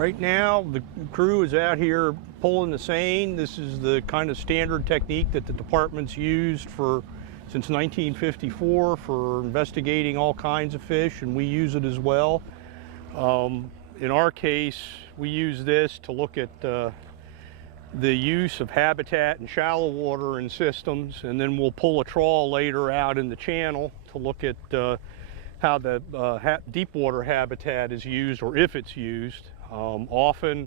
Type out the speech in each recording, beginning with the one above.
Right now, the crew is out here pulling the seine. This is the kind of standard technique that the department's used since 1954 for investigating all kinds of fish, and we use it as well. In our case, we use this to look at the use of habitat in shallow water and systems, and then we'll pull a trawl later out in the channel to look at how the deep water habitat is used, or if it's used. Often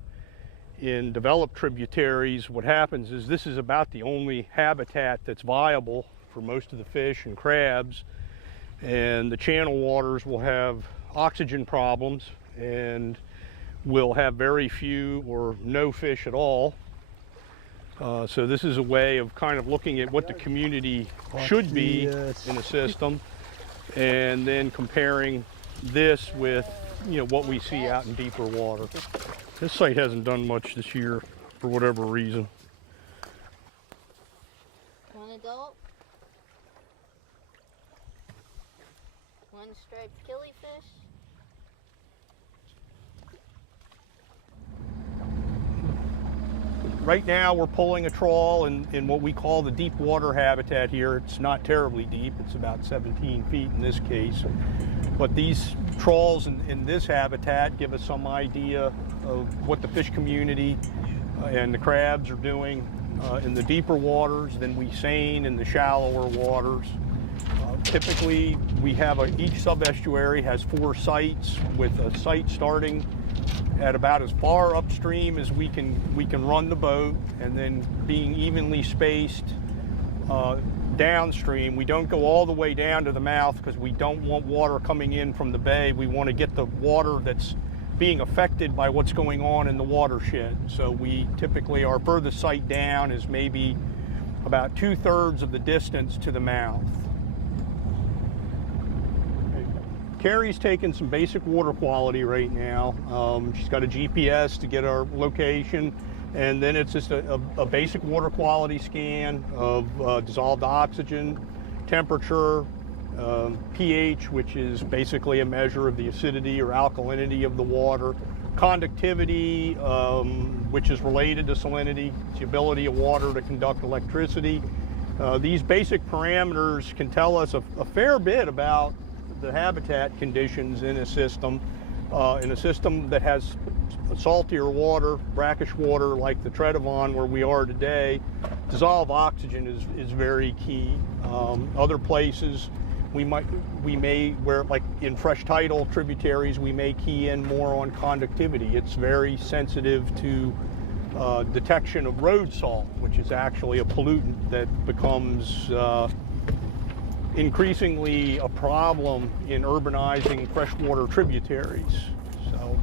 in developed tributaries, what happens is this is about the only habitat that's viable for most of the fish and crabs, and the channel waters will have oxygen problems and will have very few or no fish at all. So this is a way of kind of looking at what the community should be in a system, and then comparing this with what we see out in deeper water. This site hasn't done much this year for whatever reason. One adult, one striped killifish. Right now we're pulling a trawl in what we call the deep water habitat here. It's not terribly deep, it's about 17 feet in this case. But these trawls in this habitat give us some idea of what the fish community and the crabs are doing in the deeper waters than we seine in the shallower waters. Typically, we have each sub-estuary has 4 sites, with a site starting at about as far upstream as we can run the boat, and then being evenly spaced downstream. We don't go all the way down to the mouth because we don't want water coming in from the bay. We want to get the water that's being affected by what's going on in the watershed. So we typically, our furthest site down is maybe about 2/3 of the distance to the mouth. Carrie's taking some basic water quality right now. She's got a GPS to get our location, and then it's just a basic water quality scan of dissolved oxygen, temperature, pH, which is basically a measure of the acidity or alkalinity of the water, conductivity, which is related to salinity. It's the ability of water to conduct electricity. These basic parameters can tell us a fair bit about the habitat conditions in a system that has saltier water, brackish water like the Tretavon where we are today. Dissolved oxygen is very key. Other places we may, where like in fresh tidal tributaries, we may key in more on conductivity. It's very sensitive to detection of road salt, which is actually a pollutant that becomes increasingly a problem in urbanizing freshwater tributaries. So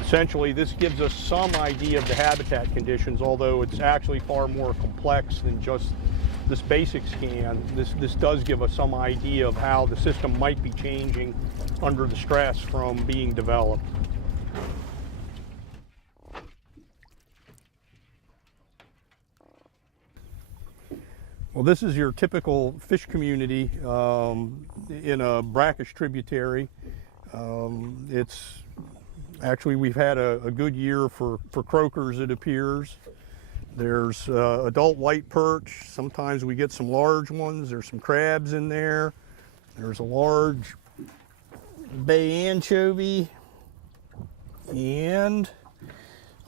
essentially this gives us some idea of the habitat conditions, although it's actually far more complex than just this basic scan. This does give us some idea of how the system might be changing under the stress from being developed. Well, this is your typical fish community in a brackish tributary. It's actually, we've had a good year for croakers, it appears. There's adult white perch. Sometimes we get some large ones. There's some crabs in there. There's a large bay anchovy, and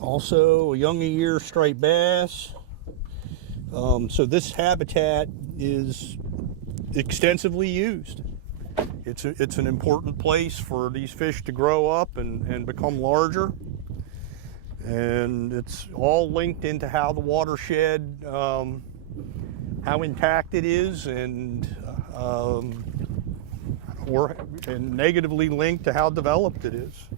also a young year striped bass. So this habitat is extensively used. It's an important place for these fish to grow up and become larger. And it's all linked into how the watershed, how intact it is, and negatively linked to how developed it is.